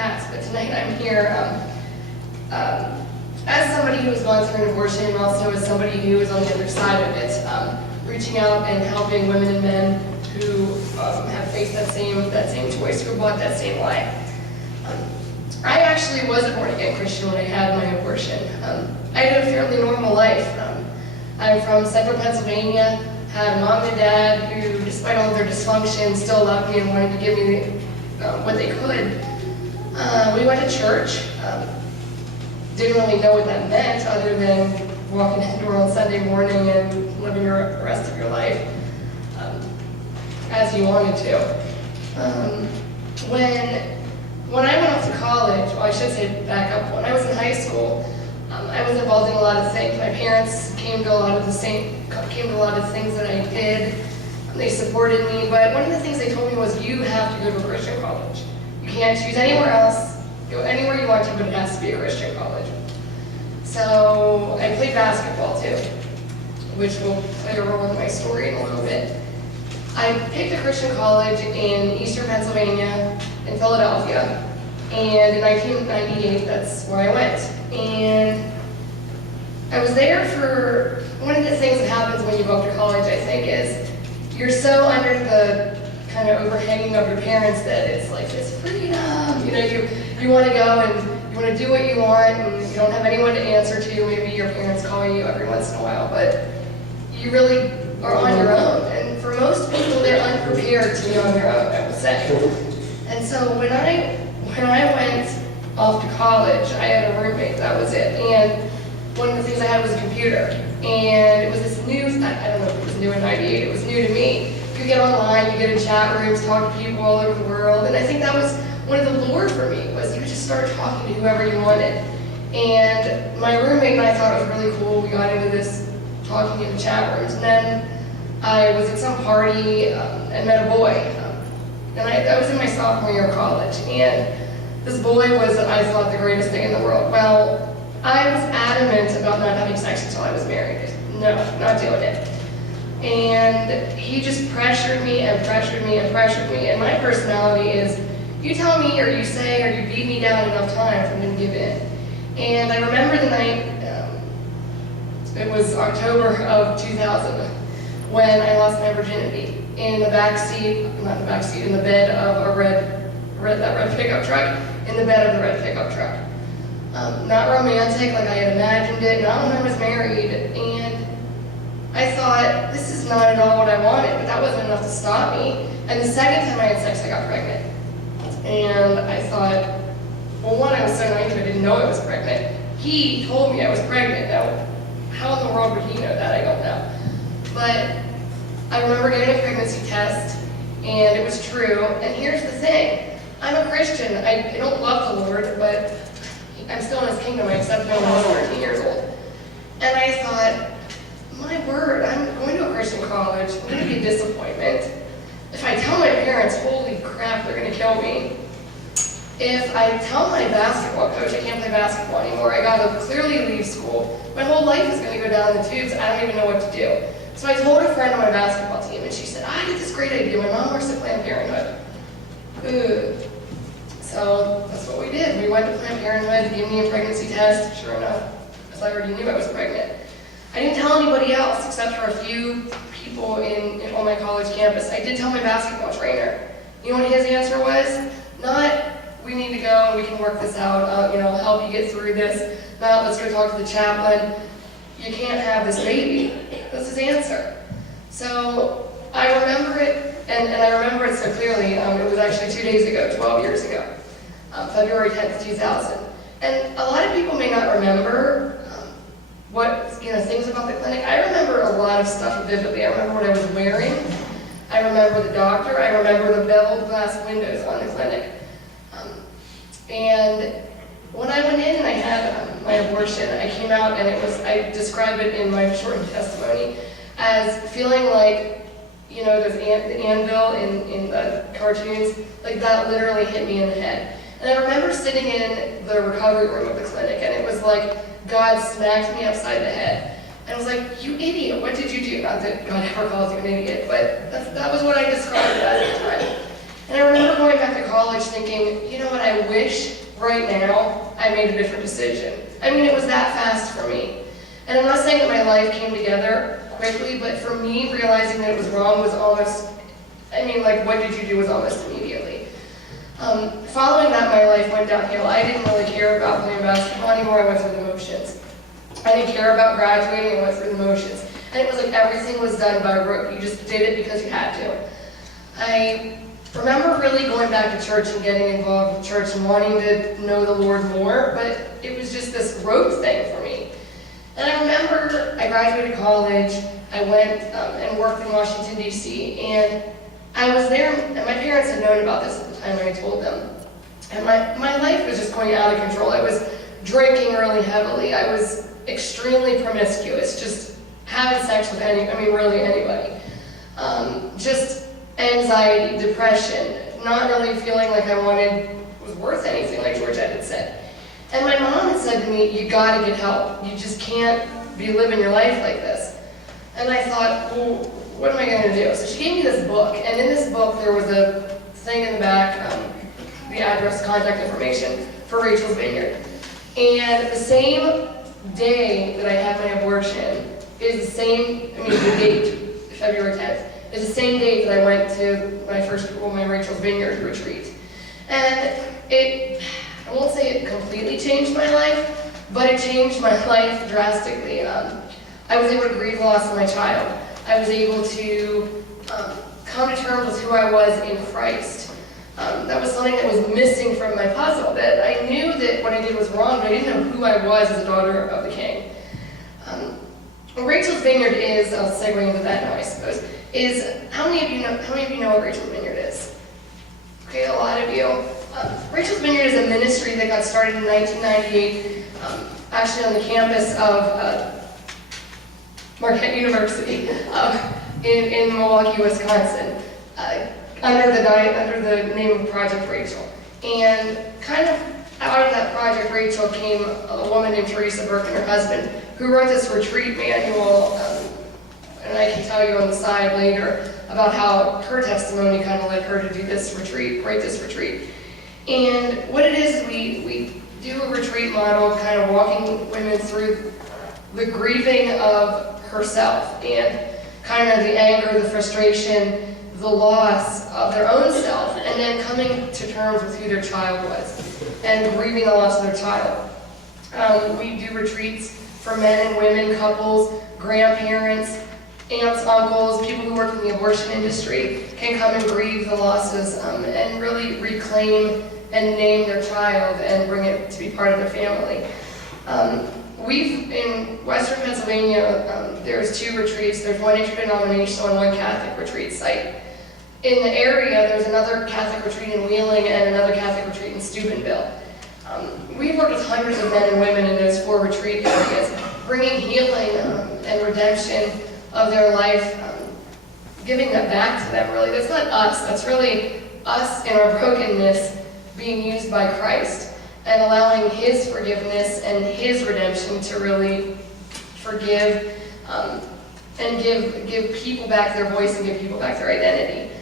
hats, but tonight I'm here as somebody who has gone through an abortion and also as somebody who is on the other side of it, reaching out and helping women and men who have faced that same choice, who bought that same lie. I actually was a born-again Christian when I had my abortion. I had a fairly normal life. I'm from central Pennsylvania, had a mom and dad who, despite all of their dysfunction, still loved me and wanted to give me what they could. We went to church. Didn't really know what that meant other than walking in the door on Sunday morning and living the rest of your life as you wanted to. When I went off to college, well, I should say back up, when I was in high school, I was involved in a lot of things. My parents came to a lot of the things that I did. They supported me, but one of the things they told me was, you have to go to a Christian college. You can't choose anywhere else. Go anywhere you want to, but it has to be a Christian college. So I played basketball too, which will play a role in my story in a little bit. I picked a Christian college in Eastern Pennsylvania, in Philadelphia, and in 1998, that's where I went. And I was there for, one of the things that happens when you go up to college, I think, is you're so under the kind of overhanging of your parents that it's like this freedom. You know, you want to go and you want to do what you want, and you don't have anyone to answer to. Maybe your parents call you every once in a while, but you really are on your own. And for most people, they're unprepared to be on their own, I would say. And so when I went off to college, I had a roommate, that was it. And one of the things I had was a computer. And it was this new, I don't know if it was new in 98, it was new to me. You get online, you get in chat rooms, talk to people all over the world. And I think that was one of the lure for me, was you just start talking to whoever you wanted. And my roommate and I thought it was really cool. We got into this talking in the chat rooms. And then I was at some party and met a boy. And I was in my sophomore year of college. And this boy was, I thought, the greatest thing in the world. Well, I was adamant about not having sex until I was married. No, not doing it. And he just pressured me and pressured me and pressured me. And my personality is, you tell me or you say or you beat me down enough times, I'm going to give in. And I remember the night, it was October of 2000, when I lost my virginity in the in the bed of a red pickup truck, in the bed of the red pickup truck. Not romantic like I had imagined it, not when I was married, and I thought, this is not at all what I wanted, but that wasn't enough to stop me. And the second time I had sex, I got pregnant. And I thought, well, one, I was so naive, I didn't know I was pregnant. He told me I was pregnant. Now, how in the world would he know that? I don't know. But I remember getting a pregnancy test, and it was true. And here's the thing. I'm a Christian. I don't love the Lord, but I'm still in his kingdom. I accept him when I was 13 years old. And I thought, my word, I'm going to a Christian college. I'm going to be a disappointment. If I tell my parents, holy crap, they're going to kill me. If I tell my basketball coach I can't play basketball anymore, I got to clearly leave school. My whole life is going to go down the tubes. I don't even know what to do. So I told a friend on my basketball team, and she said, I had this great idea. My mom works at Planned Parenthood. Ugh. So that's what we did. We went to Planned Parenthood, they gave me a pregnancy test. Sure enough, because I already knew I was pregnant. I didn't tell anybody else except for a few people on my college campus. I did tell my basketball trainer. You know what his answer was? Not, we need to go and we can work this out, I'll help you get through this. Not, let's go talk to the chaplain. You can't have this baby. That's his answer. So I remember it, and I remember it so clearly. It was actually 2 days ago, 12 years ago, February 10th, 2000. And a lot of people may not remember things about the clinic. I remember a lot of stuff vividly. I remember what I was wearing. I remember the doctor. I remember the beveled glass windows on the clinic. And when I went in and I had my abortion, I came out and I describe it in my shortened testimony as feeling like, there's the anvil in the cartoons, like that literally hit me in the head. And I remember sitting in the recovery room of the clinic, and it was like God smacked me upside the head. And I was like, you idiot, what did you do? Not that God ever calls you an idiot, but that was what I described it as at the time. And I remember going back to college thinking, you know what, I wish right now I made a different decision. I mean, it was that fast for me. And I'm not saying that my life came together quickly, but for me, realizing that it was wrong was almost, like, what did you do was almost immediately. Following that, my life went downhill. I didn't really care about playing basketball anymore. I went through the motions. I didn't care about graduating. I went through the motions. And it was like everything was done by rote. You just did it because you had to. I remember really going back to church and getting involved with church and wanting to know the Lord more, but it was just this rote thing for me. And I remember I graduated college. I went and worked in Washington, D.C., and I was there, and my parents had known about this at the time when I told them. And my life was just going out of control. I was drinking really heavily. I was extremely promiscuous, just having sex with really anybody. Just anxiety, depression, not really feeling like I was worth anything, like Georgette had said. And my mom had said to me, you gotta get help. You just can't be living your life like this. And I thought, well, what am I gonna do? So she gave me this book, and in this book there was a thing in the back, the address, contact information for Rachel's Vineyard. And the same day that I had my abortion is the same, the date, February 10th, is the same date that I went to my Rachel's Vineyard retreat. And I won't say it completely changed my life, but it changed my life drastically. I was able to grieve the loss of my child. I was able to come to terms with who I was in Christ. That was something that was missing from my puzzle, that I knew that what I did was wrong, but I didn't know who I was as a daughter of the King. Rachel's Vineyard is, I'll segue into that now I suppose, how many of you know what Rachel's Vineyard is? Okay, a lot of you. Rachel's Vineyard is a ministry that got started in 1998, actually on the campus of Marquette University in Milwaukee, Wisconsin, under the name of Project Rachel. And kind of out of that Project Rachel came a woman named Teresa Burke and her husband, who wrote this retreat manual, and I can tell you on the side later about how her testimony kind of led her to do this retreat, write this retreat. And what it is, we do a retreat model, kind of walking women through the grieving of herself and kind of the anger, the frustration, the loss of their own self, and then coming to terms with who their child was and grieving the loss of their child. We do retreats for men and women, couples, grandparents, aunts, uncles, people who work in the abortion industry can come and grieve the losses and really reclaim and name their child and bring it to be part of their family. In Western Pennsylvania, there's 2 retreats. There's one interdenominational and one Catholic retreat site. In the area, there's another Catholic retreat in Wheeling and another Catholic retreat in Steubenville. We've worked with hundreds of men and women in those 4 retreat areas, bringing healing and redemption of their life, giving that back to them, really. That's not us. That's really us in our brokenness being used by Christ and allowing His forgiveness and His redemption to really forgive and give people back their voice and give people back their identity.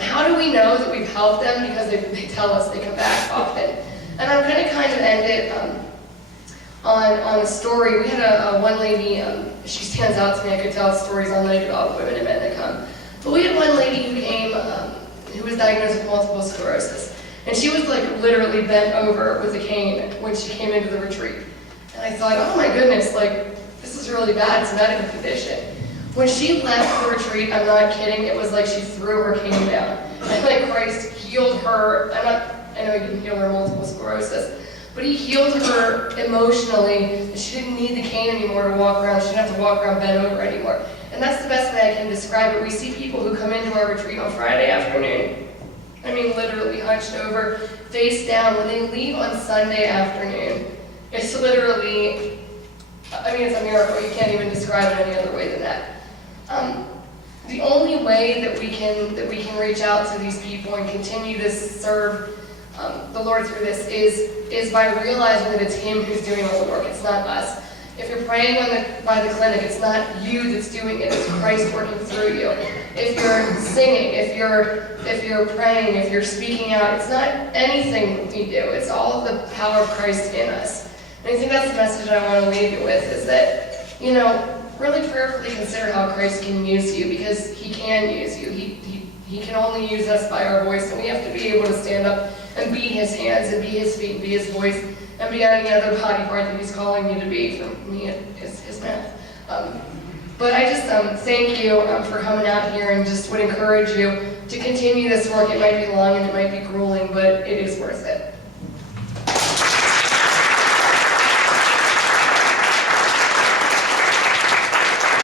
How do we know that we've helped them? Because they tell us, they come back often. And I'm going to kind of end it on a story. We had one lady, she stands out to me. I could tell stories all night about women and men that come. But we had one lady who came, who was diagnosed with multiple sclerosis. And she was like literally bent over with a cane when she came into the retreat. And I thought, oh my goodness, like, this is really bad. It's a medical condition. When she left the retreat, I'm not kidding, it was like she threw her cane down. And like Christ healed her. I know He didn't heal her multiple sclerosis, but He healed her emotionally. She didn't need the cane anymore to walk around. She didn't have to walk around bent over anymore. And that's the best way I can describe it. We see people who come into our retreat on Friday afternoon. Literally hunched over, face down. When they leave on Sunday afternoon, it's literally, it's a miracle. You can't even describe it any other way than that. The only way that we can reach out to these people and continue to serve the Lord through this is by realizing that it's Him who's doing all the work. It's not us. If you're praying by the clinic, it's not you that's doing it, it's Christ working through you. If you're singing, if you're praying, if you're speaking out, it's not anything we do, it's all of the power of Christ in us. And I think that's the message I want to leave you with, is that, really prayerfully consider how Christ can use you, because he can use you. He can only use us by our voice, and we have to be able to stand up and be his hands and be his feet and be his voice and be any other body part that he's calling you to be. For me, it's his mouth. But I just thank you for coming out here, and just would encourage you to continue this work. It might be long and it might be grueling, but it is worth it.